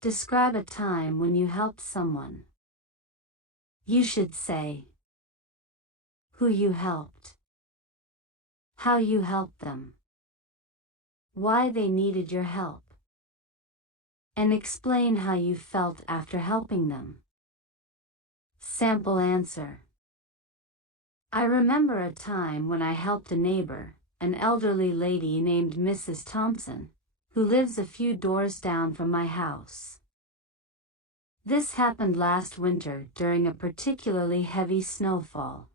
Describe a time when you helped someone. You should say who you helped, how you helped them, why they needed your help, and explain how you felt after helping them. Sample answer. I remember a time when I helped a neighbor, an elderly lady named Mrs. Thompson, who lives a few doors down from my house. This happened last winter during a particularly heavy snowfall.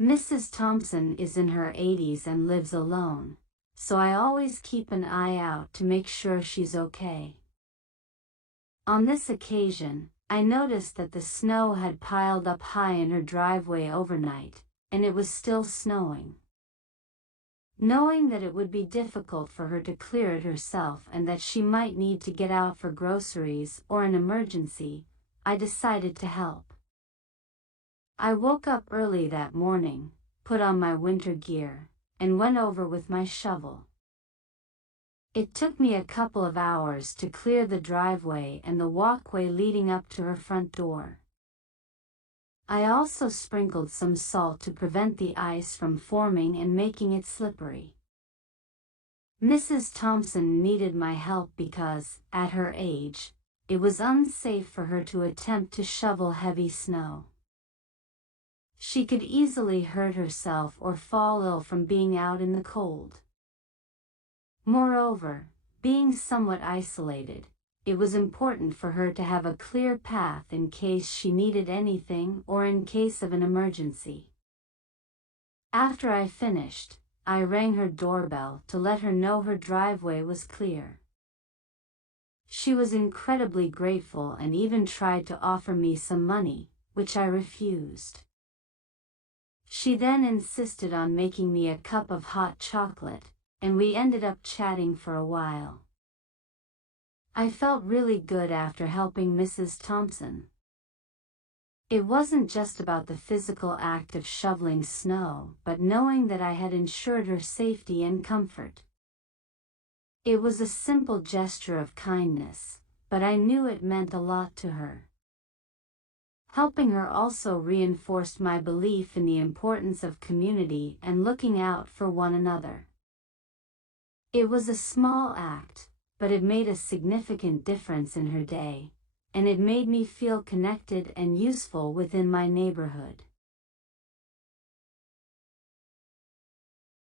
Mrs. Thompson is in her 80s and lives alone, so I always keep an eye out to make sure she's okay. On this occasion, I noticed that the snow had piled up high in her driveway overnight, and it was still snowing. Knowing that it would be difficult for her to clear it herself and that she might need to get out for groceries or an emergency, I decided to help. I woke up early that morning, put on my winter gear, and went over with my shovel. It took me a couple of hours to clear the driveway and the walkway leading up to her front door. I also sprinkled some salt to prevent the ice from forming and making it slippery. Mrs. Thompson needed my help because, at her age, it was unsafe for her to attempt to shovel heavy snow. She could easily hurt herself or fall ill from being out in the cold. Moreover, being somewhat isolated, it was important for her to have a clear path in case she needed anything or in case of an emergency. After I finished, I rang her doorbell to let her know her driveway was clear. She was incredibly grateful and even tried to offer me some money, which I refused. She then insisted on making me a cup of hot chocolate, and we ended up chatting for a while. I felt really good after helping Mrs. Thompson. It wasn't just about the physical act of shoveling snow, but knowing that I had ensured her safety and comfort. It was a simple gesture of kindness, but I knew it meant a lot to her. Helping her also reinforced my belief in the importance of community and looking out for one another. It was a small act, but it made a significant difference in her day, and it made me feel connected and useful within my neighborhood.